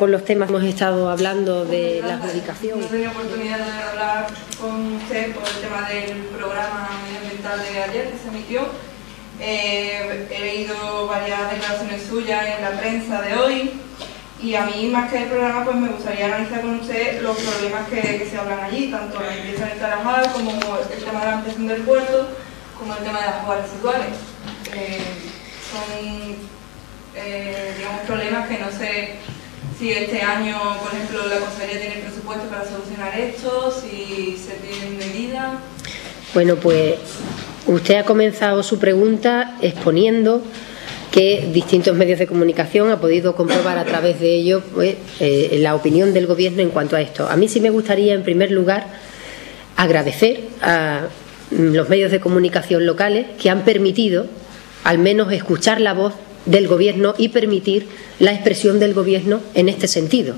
Con los temas hemos estado hablando de la adjudicación. No he tenido oportunidad de hablar con usted por el tema del programa medioambiental de ayer que se emitió. He leído varias declaraciones suyas en la prensa de hoy y a mí, más que el programa, pues me gustaría analizar con usted los problemas que se hablan allí, tanto la limpieza del Tarajal como el tema de la ampliación del puerto, como el tema de las aguas residuales. Son digamos, problemas que no sé si este año, por ejemplo, la Consejería tiene presupuesto para solucionar esto, si se tienen medidas. Bueno, pues usted ha comenzado su pregunta exponiendo que distintos medios de comunicación han podido comprobar a través de ello pues, la opinión del Gobierno en cuanto a esto. A mí sí me gustaría, en primer lugar, agradecer a los medios de comunicación locales que han permitido, al menos, escuchar la voz del Gobierno y permitir la expresión del Gobierno en este sentido.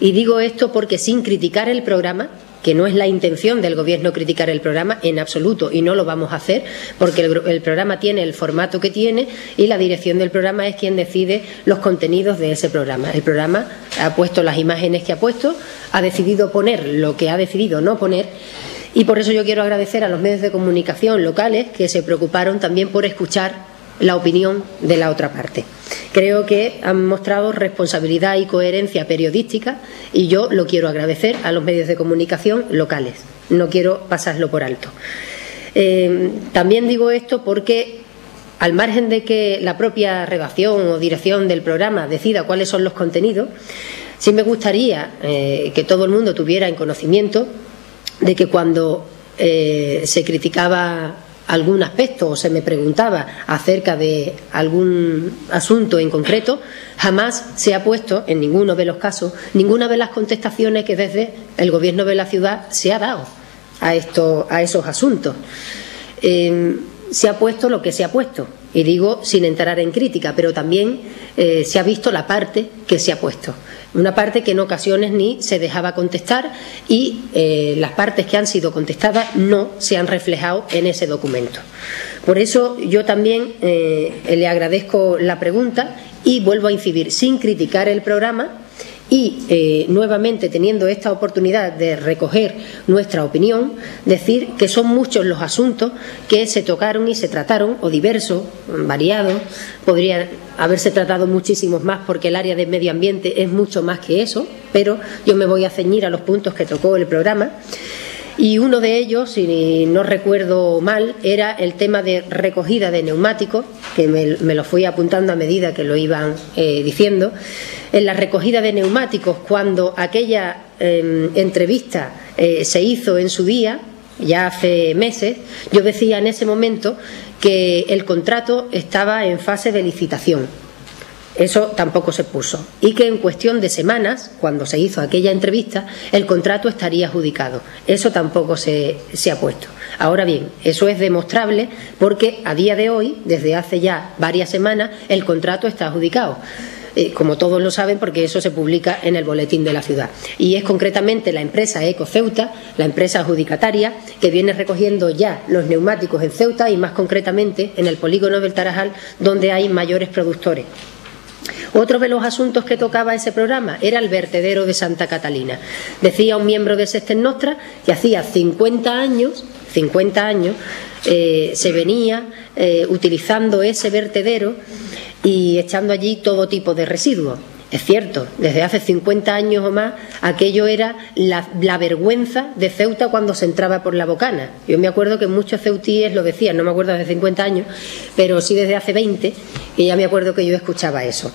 Y digo esto porque, sin criticar el programa, que no es la intención del Gobierno criticar el programa en absoluto, y no lo vamos a hacer porque el programa tiene el formato que tiene y la dirección del programa es quien decide los contenidos de ese programa. El programa ha puesto las imágenes que ha puesto, ha decidido poner lo que ha decidido no poner, y por eso yo quiero agradecer a los medios de comunicación locales que se preocuparon también por escuchar la opinión de la otra parte. Creo que han mostrado responsabilidad y coherencia periodística y yo lo quiero agradecer a los medios de comunicación locales. No quiero pasarlo por alto. También digo esto porque, al margen de que la propia redacción o dirección del programa decida cuáles son los contenidos, sí me gustaría que todo el mundo tuviera en conocimiento de que cuando se criticaba algún aspecto o se me preguntaba acerca de algún asunto en concreto, jamás se ha puesto, en ninguno de los casos, ninguna de las contestaciones que desde el Gobierno de la ciudad se ha dado a esos asuntos. Se ha puesto lo que se ha puesto, y digo sin entrar en crítica, pero también se ha visto la parte que se ha puesto. Una parte que en ocasiones ni se dejaba contestar y las partes que han sido contestadas no se han reflejado en ese documento. Por eso yo también le agradezco la pregunta y vuelvo a incidir, sin criticar el programa y nuevamente teniendo esta oportunidad de recoger nuestra opinión, decir que son muchos los asuntos que se tocaron y se trataron, o diversos, variados, podrían haberse tratado muchísimos más porque el área de medio ambiente es mucho más que eso, pero yo me voy a ceñir a los puntos que tocó el programa. Y uno de ellos, si no recuerdo mal, era el tema de recogida de neumáticos, que me lo fui apuntando a medida que lo iban diciendo. En la recogida de neumáticos, cuando aquella entrevista se hizo en su día, ya hace meses, yo decía en ese momento que el contrato estaba en fase de licitación. Eso tampoco se puso. Y que en cuestión de semanas, cuando se hizo aquella entrevista, el contrato estaría adjudicado. Eso tampoco se ha puesto. Ahora bien, eso es demostrable porque a día de hoy, desde hace ya varias semanas, el contrato está adjudicado. Como todos lo saben, porque eso se publica en el boletín de la ciudad. Y es concretamente la empresa Ecoceuta, la empresa adjudicataria, que viene recogiendo ya los neumáticos en Ceuta y más concretamente en el polígono del Tarajal, donde hay mayores productores. Otro de los asuntos que tocaba ese programa era el vertedero de Santa Catalina. Decía un miembro de Sexten Nostra que hacía 50 años se venía utilizando ese vertedero y echando allí todo tipo de residuos. Es cierto, desde hace 50 años o más aquello era la vergüenza de Ceuta cuando se entraba por la Bocana. Yo me acuerdo que muchos ceutíes lo decían, no me acuerdo desde 50 años, pero sí desde hace 20, y ya me acuerdo que yo escuchaba eso.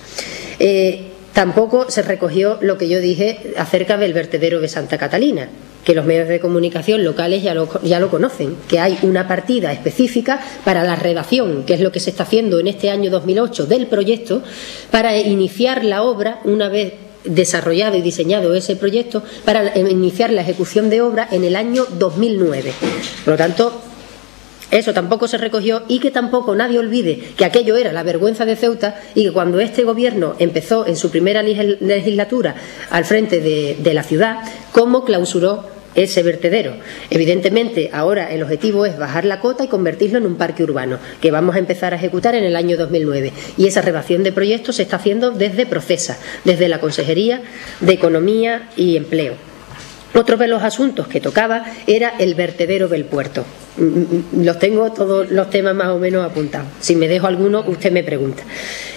Tampoco se recogió lo que yo dije acerca del vertedero de Santa Catalina, que los medios de comunicación locales ya lo conocen, que hay una partida específica para la redacción, que es lo que se está haciendo en este año 2008 del proyecto, para iniciar la obra una vez desarrollado y diseñado ese proyecto, para iniciar la ejecución de obra en el año 2009. Por lo tanto, eso tampoco se recogió y que tampoco nadie olvide que aquello era la vergüenza de Ceuta y que cuando este Gobierno empezó en su primera legislatura al frente de la ciudad, cómo clausuró ese vertedero. Evidentemente, ahora el objetivo es bajar la cota y convertirlo en un parque urbano, que vamos a empezar a ejecutar en el año 2009. Y esa redacción de proyectos se está haciendo desde Procesa, desde la Consejería de Economía y Empleo. Otro de los asuntos que tocaba era el vertedero del puerto. Los tengo todos los temas más o menos apuntados. Si me dejo alguno, usted me pregunta.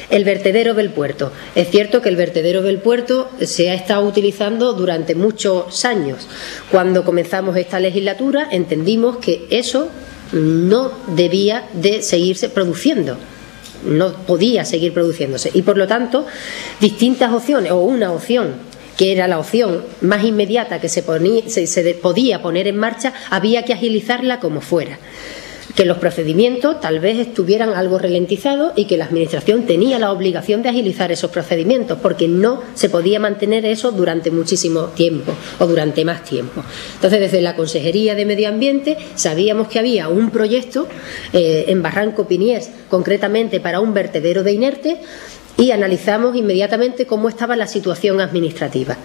El vertedero del puerto. Es cierto que el vertedero del puerto se ha estado utilizando durante muchos años. Cuando comenzamos esta legislatura entendimos que eso no debía de seguirse produciendo. No podía seguir produciéndose. Y por lo tanto, distintas opciones, o una opción que era la opción más inmediata que se podía poner en marcha, había que agilizarla como fuera. Que los procedimientos tal vez estuvieran algo ralentizados y que la Administración tenía la obligación de agilizar esos procedimientos, porque no se podía mantener eso durante muchísimo tiempo o durante más tiempo. Entonces, desde la Consejería de Medio Ambiente sabíamos que había un proyecto en Barranco Piniers, concretamente para un vertedero de inertes, y analizamos inmediatamente cómo estaba la situación administrativa.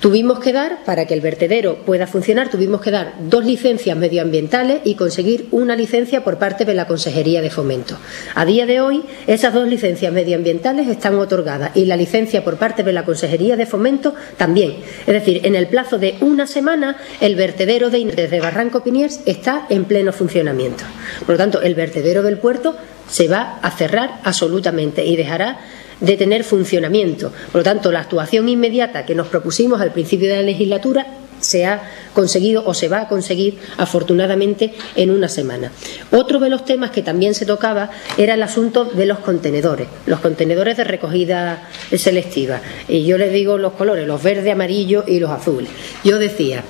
Tuvimos que dar, para que el vertedero pueda funcionar, tuvimos que dar 2 licencias medioambientales y conseguir una licencia por parte de la Consejería de Fomento. A día de hoy, esas 2 licencias medioambientales están otorgadas y la licencia por parte de la Consejería de Fomento también. Es decir, en el plazo de una semana, el vertedero de inertes de Barranco Piniers está en pleno funcionamiento. Por lo tanto, el vertedero del puerto se va a cerrar absolutamente y dejará de tener funcionamiento. Por lo tanto, la actuación inmediata que nos propusimos al principio de la legislatura se ha conseguido o se va a conseguir afortunadamente en una semana. Otro de los temas que también se tocaba era el asunto de los contenedores de recogida selectiva. Y yo les digo los colores, los verde, amarillo y los azules. Yo decía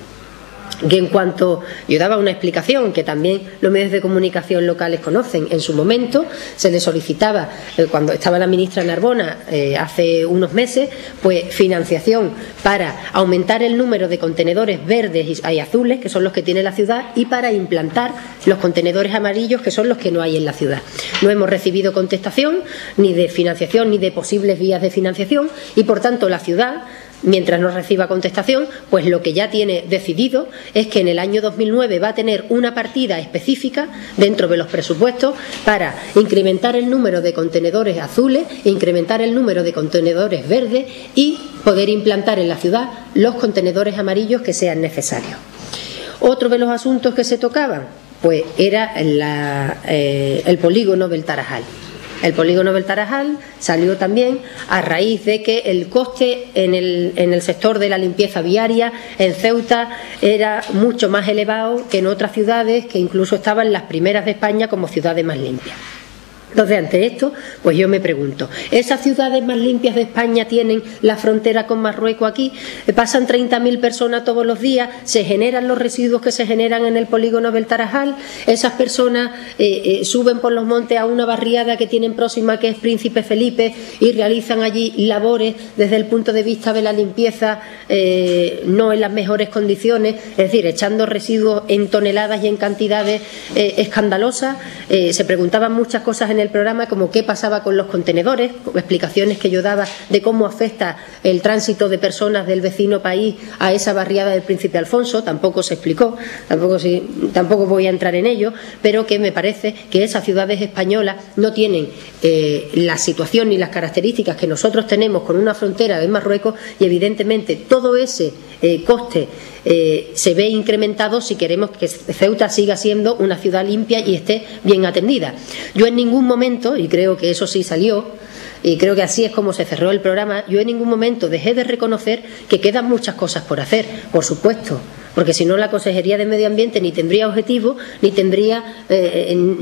que en cuanto yo daba una explicación que también los medios de comunicación locales conocen, en su momento se le solicitaba, cuando estaba la ministra Narbona hace unos meses, pues financiación para aumentar el número de contenedores verdes y azules, que son los que tiene la ciudad, y para implantar los contenedores amarillos, que son los que no hay en la ciudad. No hemos recibido contestación ni de financiación ni de posibles vías de financiación y, por tanto, la ciudad, mientras no reciba contestación, pues lo que ya tiene decidido es que en el año 2009 va a tener una partida específica dentro de los presupuestos para incrementar el número de contenedores azules, incrementar el número de contenedores verdes y poder implantar en la ciudad los contenedores amarillos que sean necesarios. Otro de los asuntos que se tocaban, pues era el polígono del Tarajal. El polígono del Tarajal salió también a raíz de que el coste en el sector de la limpieza viaria en Ceuta era mucho más elevado que en otras ciudades que incluso estaban las primeras de España como ciudades más limpias. Entonces, ante esto, pues yo me pregunto, ¿esas ciudades más limpias de España tienen la frontera con Marruecos aquí? ¿Pasan 30.000 personas todos los días? ¿Se generan los residuos que se generan en el polígono del Tarajal? ¿Esas personas suben por los montes a una barriada que tienen próxima, que es Príncipe Felipe, y realizan allí labores desde el punto de vista de la limpieza no en las mejores condiciones, es decir, echando residuos en toneladas y en cantidades escandalosas? Se preguntaban muchas cosas en el programa, como qué pasaba con los contenedores, explicaciones que yo daba de cómo afecta el tránsito de personas del vecino país a esa barriada del Príncipe Alfonso. Tampoco se explicó, tampoco voy a entrar en ello, pero que me parece que esas ciudades españolas no tienen la situación ni las características que nosotros tenemos con una frontera de Marruecos, y evidentemente todo ese coste se ve incrementado si queremos que Ceuta siga siendo una ciudad limpia y esté bien atendida. Yo en ningún momento, y creo que eso sí salió, y creo que así es como se cerró el programa, yo en ningún momento dejé de reconocer que quedan muchas cosas por hacer, por supuesto, porque si no la Consejería de Medio Ambiente ni tendría objetivo ni tendría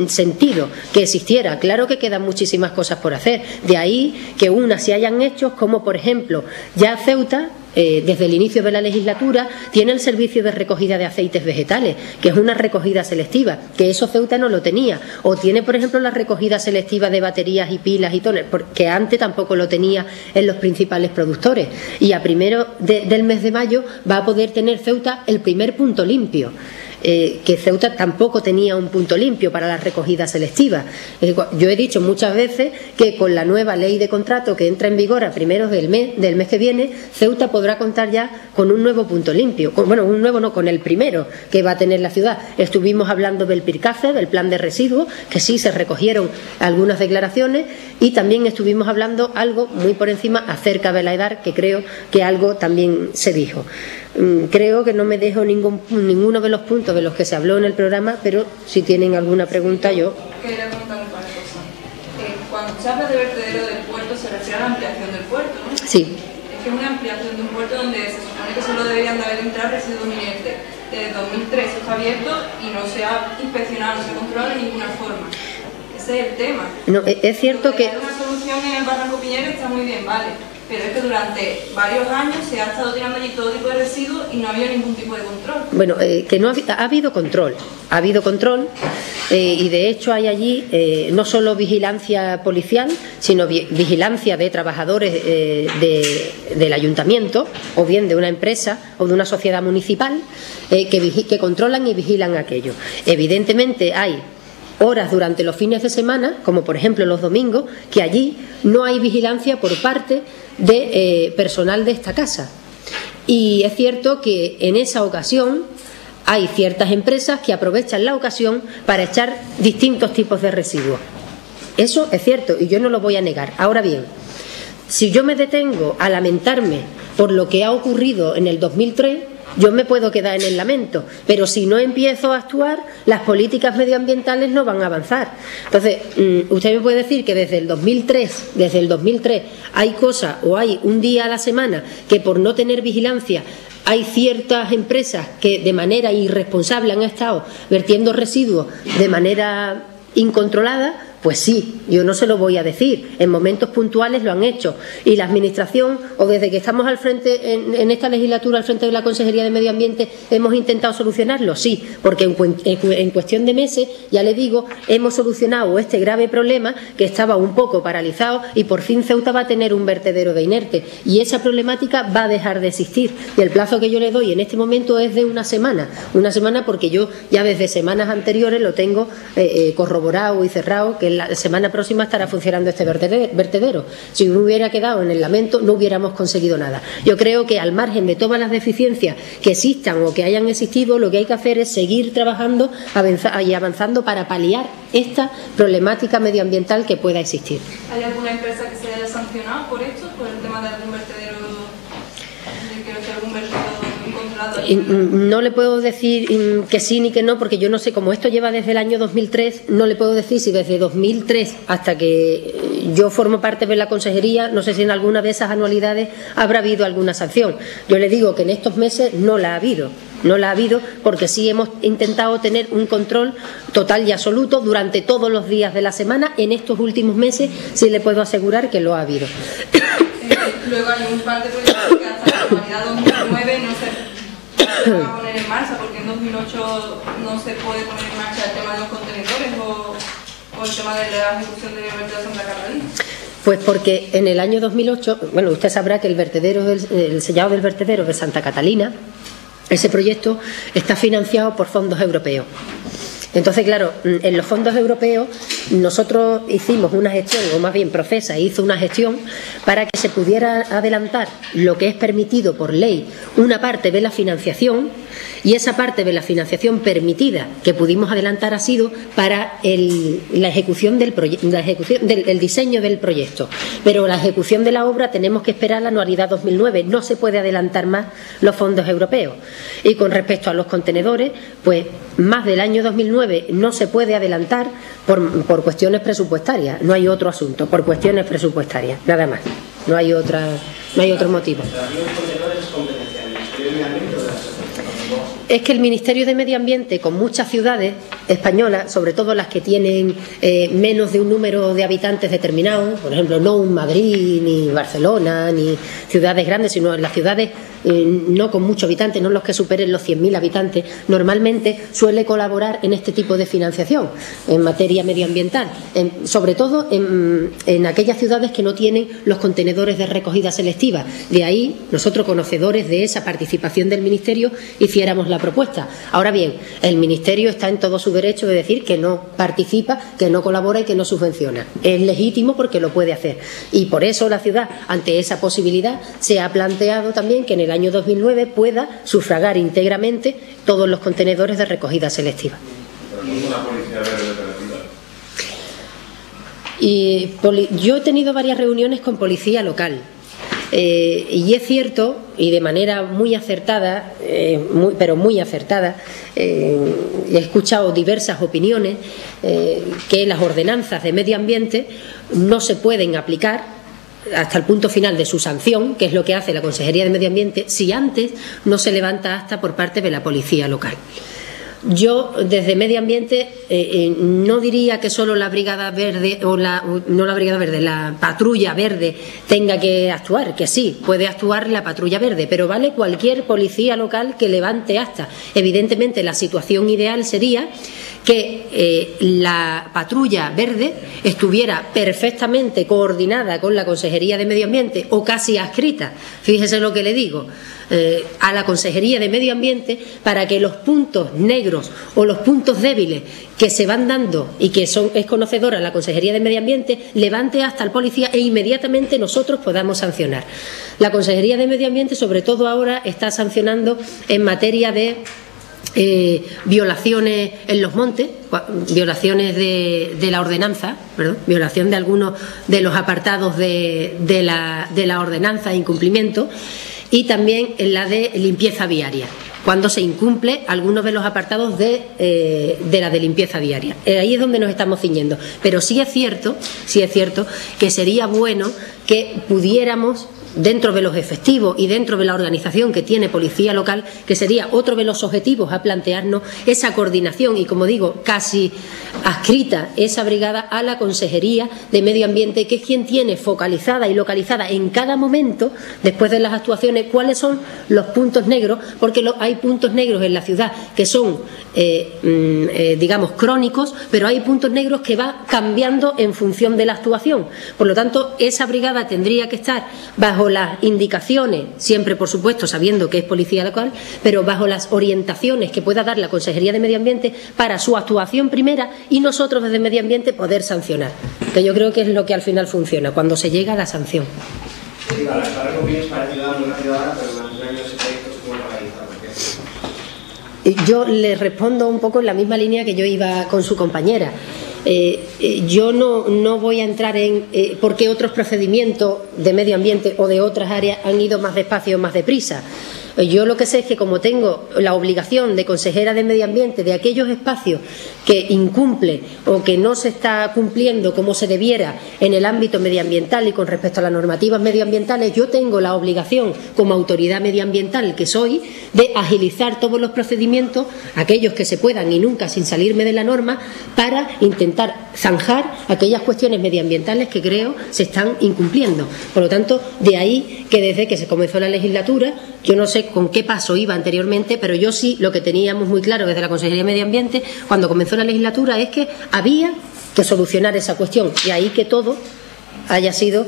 sentido que existiera. Claro que quedan muchísimas cosas por hacer, de ahí que unas se hayan hecho, como por ejemplo ya Ceuta, desde el inicio de la legislatura, tiene el servicio de recogida de aceites vegetales, que es una recogida selectiva, que eso Ceuta no lo tenía. O tiene, por ejemplo, la recogida selectiva de baterías y pilas y tonel, que antes tampoco lo tenía en los principales productores. Y a primero del mes de mayo va a poder tener Ceuta el primer punto limpio. que Ceuta tampoco tenía un punto limpio para la recogida selectiva. Yo he dicho muchas veces que con la nueva ley de contrato que entra en vigor a primeros del mes que viene, Ceuta podrá contar ya con un nuevo punto limpio. Bueno, un nuevo no, con el primero que va a tener la ciudad. Estuvimos hablando del PIRCACE, del plan de residuos, que sí se recogieron algunas declaraciones, y también estuvimos hablando algo muy por encima acerca de la edad, que creo que algo también se dijo. Creo que no me dejo ninguno de los puntos de los que se habló en el programa, pero si tienen alguna pregunta yo... Quería preguntar un par de cosas. Cuando se habla de vertedero del puerto se refiere a la ampliación del puerto, ¿no? Sí. Es que es una ampliación de un puerto donde se supone que solo deberían de haber entrado residuos inertes. Desde 2003 está abierto y no se ha inspeccionado, no se ha controlado de ninguna forma. Ese es el tema. No, es cierto que... Una solución en el Barranco Piñero está muy bien, vale. Pero es que durante varios años se ha estado tirando allí todo tipo de residuos y no ha habido ningún tipo de control. Bueno, que no ha habido control. Ha habido control y de hecho hay allí no solo vigilancia policial, sino vigilancia de trabajadores del ayuntamiento o bien de una empresa o de una sociedad municipal que controlan y vigilan aquello. Evidentemente hay horas durante los fines de semana, como por ejemplo los domingos, que allí no hay vigilancia por parte de personal de esta casa. Y es cierto que en esa ocasión hay ciertas empresas que aprovechan la ocasión para echar distintos tipos de residuos. Eso es cierto y yo no lo voy a negar. Ahora bien, si yo me detengo a lamentarme por lo que ha ocurrido en el 2003, yo me puedo quedar en el lamento, pero si no empiezo a actuar, las políticas medioambientales no van a avanzar. Entonces, usted me puede decir que desde el 2003 hay cosas o hay un día a la semana que por no tener vigilancia hay ciertas empresas que de manera irresponsable han estado vertiendo residuos de manera incontrolada. Pues sí, yo no se lo voy a decir. En momentos puntuales lo han hecho. Y la Administración, o desde que estamos al frente, en esta legislatura, al frente de la Consejería de Medio Ambiente, ¿hemos intentado solucionarlo? Sí, porque en cuestión de meses, ya le digo, hemos solucionado este grave problema que estaba un poco paralizado y por fin Ceuta va a tener un vertedero de inerte. Y esa problemática va a dejar de existir. Y el plazo que yo le doy en este momento es de una semana. Una semana porque yo ya desde semanas anteriores lo tengo corroborado y cerrado, que la semana próxima estará funcionando este vertedero. Si no hubiera quedado en el lamento, no hubiéramos conseguido nada. Yo creo que al margen de todas las deficiencias que existan o que hayan existido, lo que hay que hacer es seguir trabajando y avanzando para paliar esta problemática medioambiental que pueda existir. ¿Hay alguna empresa que se haya sancionado por esto, por el tema de algún vertedero, No le puedo decir que sí ni que no, porque yo no sé, como esto lleva desde el año 2003, no le puedo decir si desde 2003 hasta que yo formo parte de la consejería, no sé si en alguna de esas anualidades habrá habido alguna sanción. Yo le digo que en estos meses no la ha habido. No la ha habido porque sí hemos intentado tener un control total y absoluto durante todos los días de la semana. En estos últimos meses sí le puedo asegurar que lo ha habido. Luego hay un par de proyectos que hasta la actualidad 2009 no se va a poner en marcha, porque en 2008 no se puede poner en marcha el tema de los contenedores o el tema de la ejecución de vertedero de Santa Catalina. Pues porque en el año 2008, bueno, usted sabrá que el sellado del vertedero de Santa Catalina, ese proyecto está financiado por fondos europeos. Entonces, claro, en los fondos europeos nosotros hicimos una gestión, o más bien Procesa hizo una gestión para que se pudiera adelantar lo que es permitido por ley, una parte de la financiación, y esa parte de la financiación permitida que pudimos adelantar ha sido para la ejecución del diseño del proyecto. Pero la ejecución de la obra tenemos que esperar la anualidad 2009, no se puede adelantar más los fondos europeos. Y con respecto a los contenedores, pues más del año 2009 no se puede adelantar por cuestiones presupuestarias, no hay otro asunto, por cuestiones presupuestarias, nada más, no hay otro motivo. Es que el Ministerio de Medio Ambiente, con muchas ciudades españolas, sobre todo las que tienen menos de un número de habitantes determinado, por ejemplo, no un Madrid, ni Barcelona, ni ciudades grandes, sino en las ciudades no con muchos habitantes, no los que superen los 100.000 habitantes, normalmente suele colaborar en este tipo de financiación en materia medioambiental, sobre todo en aquellas ciudades que no tienen los contenedores de recogida selectiva. De ahí, nosotros conocedores de esa participación participación del Ministerio hiciéramos la propuesta. Ahora bien, el Ministerio está en todo su derecho de decir que no participa, que no colabora y que no subvenciona. Es legítimo porque lo puede hacer. Y por eso la ciudad, ante esa posibilidad, se ha planteado también que en el año 2009 pueda sufragar íntegramente todos los contenedores de recogida selectiva. ¿Una policía verde operativa? Y yo he tenido varias reuniones con policía local. Y es cierto, y de manera muy acertada, pero muy acertada, he escuchado diversas opiniones que las ordenanzas de medio ambiente no se pueden aplicar hasta el punto final de su sanción, que es lo que hace la Consejería de Medio Ambiente, si antes no se levanta acta por parte de la policía local. Yo, desde Medio Ambiente, no diría que solo la Brigada Verde la Patrulla Verde tenga que actuar, que sí, puede actuar la Patrulla Verde, pero vale cualquier policía local que levante acta. Evidentemente, la situación ideal sería que la Patrulla Verde estuviera perfectamente coordinada con la Consejería de Medio Ambiente o casi adscrita, fíjese lo que le digo, a la Consejería de Medio Ambiente, para que los puntos negros o los puntos débiles que se van dando y que es conocedora la Consejería de Medio Ambiente levante hasta el policía e inmediatamente nosotros podamos sancionar. La Consejería de Medio Ambiente, sobre todo ahora, está sancionando en materia de violaciones en los montes, violaciones de la ordenanza, perdón, violación de algunos de los apartados de la ordenanza e incumplimiento, y también en la de limpieza viaria, cuando se incumple algunos de los apartados de la de limpieza viaria. Ahí es donde nos estamos ciñendo. Pero sí es cierto que sería bueno que pudiéramos, dentro de los efectivos y dentro de la organización que tiene Policía Local, que sería otro de los objetivos a plantearnos, esa coordinación y, como digo, casi adscrita esa brigada a la Consejería de Medio Ambiente, que es quien tiene focalizada y localizada en cada momento, después de las actuaciones, cuáles son los puntos negros, porque hay puntos negros en la ciudad que son, digamos, crónicos, pero hay puntos negros que va cambiando en función de la actuación. Por lo tanto, esa brigada tendría que estar bajo las indicaciones, siempre por supuesto sabiendo que es policía local, pero bajo las orientaciones que pueda dar la Consejería de Medio Ambiente para su actuación primera y nosotros desde Medio Ambiente poder sancionar, que yo creo que es lo que al final funciona, cuando se llega a la sanción. Sí, para es para ayudar una ciudadana, pero en un año ese proyecto se puede paralizar. Yo le respondo un poco en la misma línea que yo iba con su compañera. Yo no voy a entrar en por qué otros procedimientos de medio ambiente o de otras áreas han ido más despacio o más deprisa. Yo lo que sé es que, como tengo la obligación de consejera de Medio Ambiente de aquellos espacios que incumple o que no se está cumpliendo como se debiera en el ámbito medioambiental y con respecto a las normativas medioambientales, yo tengo la obligación, como autoridad medioambiental que soy, de agilizar todos los procedimientos, aquellos que se puedan y nunca sin salirme de la norma, para intentar zanjar aquellas cuestiones medioambientales que creo se están incumpliendo. Por lo tanto, de ahí que desde que se comenzó la legislatura, yo no sé con qué paso iba anteriormente, pero yo sí lo que teníamos muy claro desde la Consejería de Medio Ambiente cuando comenzó la legislatura es que había que solucionar esa cuestión, y ahí que todo haya sido,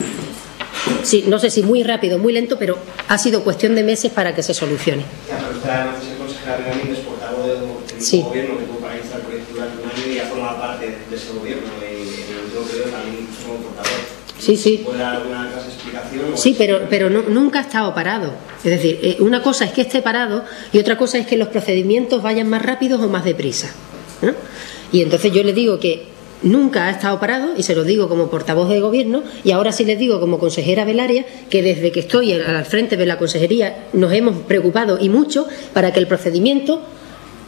sí, no sé si muy rápido, muy lento, pero ha sido cuestión de meses para que se solucione. Ya, pero usted además es consejera de Medio Ambiente, es portavoz del sí. gobierno que tuvo para iniciar el proyecto durante un año y ya forma parte de ese gobierno, y yo creo que también somos portavoz. Sí, sí. ¿Puede dar alguna clase de explicación? Sí, pero nunca ha estado parado. Es decir, una cosa es que esté parado y otra cosa es que los procedimientos vayan más rápidos o más deprisa, ¿no? Y entonces yo le digo que nunca ha estado parado, y se lo digo como portavoz de gobierno, y ahora sí les digo como consejera del área, que desde que estoy al frente de la consejería nos hemos preocupado y mucho para que el procedimiento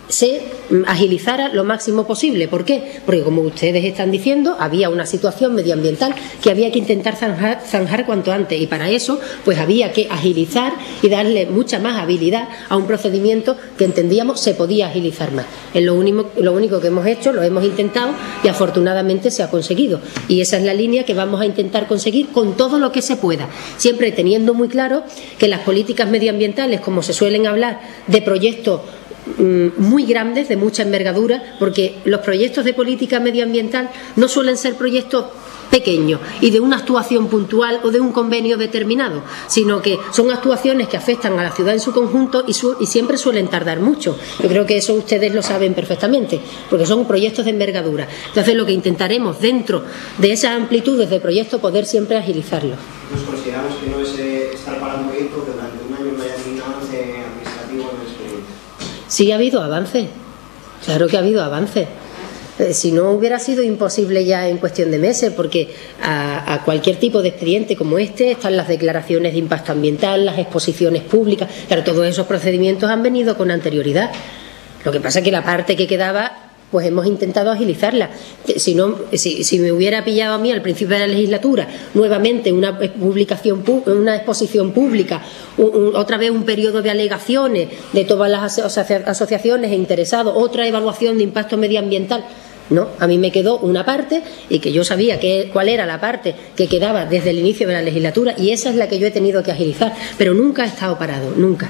se agilizara lo máximo posible. ¿Por qué? Porque, como ustedes están diciendo, había una situación medioambiental que había que intentar zanjar cuanto antes, y para eso pues había que agilizar y darle mucha más habilidad a un procedimiento que entendíamos se podía agilizar más. Es lo único que hemos hecho, lo hemos intentado y afortunadamente se ha conseguido, y esa es la línea que vamos a intentar conseguir con todo lo que se pueda, siempre teniendo muy claro que las políticas medioambientales, como se suelen hablar de proyectos muy grandes, de mucha envergadura, porque los proyectos de política medioambiental no suelen ser proyectos pequeño y de una actuación puntual o de un convenio determinado, sino que son actuaciones que afectan a la ciudad en su conjunto y siempre suelen tardar mucho. Yo creo que eso ustedes lo saben perfectamente, porque son proyectos de envergadura. Entonces, lo que intentaremos dentro de esas amplitudes de proyectos poder siempre agilizarlo. Nos consideramos que no es estar parando un proyecto que durante un año no haya ningún avance administrativo en el expediente. Sí ha habido avance, claro que ha habido avance. Si no, hubiera sido imposible ya en cuestión de meses, porque a cualquier tipo de expediente como este están las declaraciones de impacto ambiental, las exposiciones públicas. Claro, todos esos procedimientos han venido con anterioridad. Lo que pasa es que la parte que quedaba, pues hemos intentado agilizarla. Si me hubiera pillado a mí al principio de la legislatura nuevamente una exposición pública, otra vez un periodo de alegaciones de todas las asociaciones e interesados, otra evaluación de impacto medioambiental. No, a mí me quedó una parte y que yo sabía cuál era la parte que quedaba desde el inicio de la legislatura, y esa es la que yo he tenido que agilizar, pero nunca he estado parado, nunca.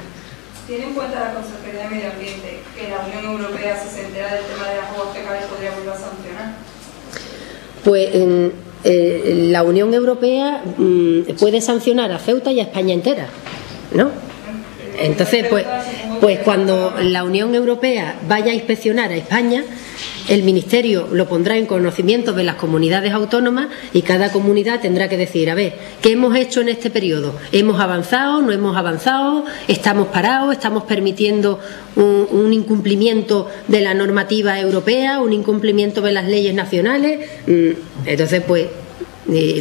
¿Tiene en cuenta la Consejería de Medio Ambiente que la Unión Europea, si se entera del tema de las aguas fecales, podría volver a sancionar? Pues la Unión Europea puede sancionar a Ceuta y a España entera, ¿no? Entonces, pues cuando la Unión Europea vaya a inspeccionar a España, el Ministerio lo pondrá en conocimiento de las comunidades autónomas y cada comunidad tendrá que decir, a ver, ¿qué hemos hecho en este periodo? ¿Hemos avanzado? ¿No hemos avanzado? ¿Estamos parados? ¿Estamos permitiendo un incumplimiento de la normativa europea? ¿Un incumplimiento de las leyes nacionales? Entonces, pues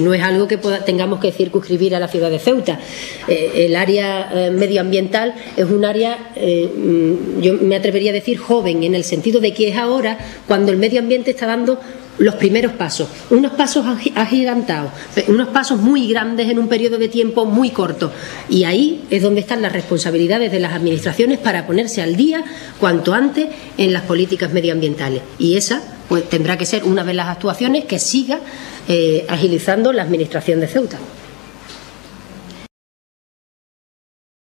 no es algo que tengamos que circunscribir a la ciudad de Ceuta. El área medioambiental es un área, yo me atrevería a decir, joven, en el sentido de que es ahora cuando el medio ambiente está dando los primeros pasos, unos pasos agigantados, unos pasos muy grandes en un periodo de tiempo muy corto, y ahí es donde están las responsabilidades de las administraciones para ponerse al día cuanto antes en las políticas medioambientales, y esa pues tendrá que ser una de las actuaciones que siga agilizando la Administración de Ceuta.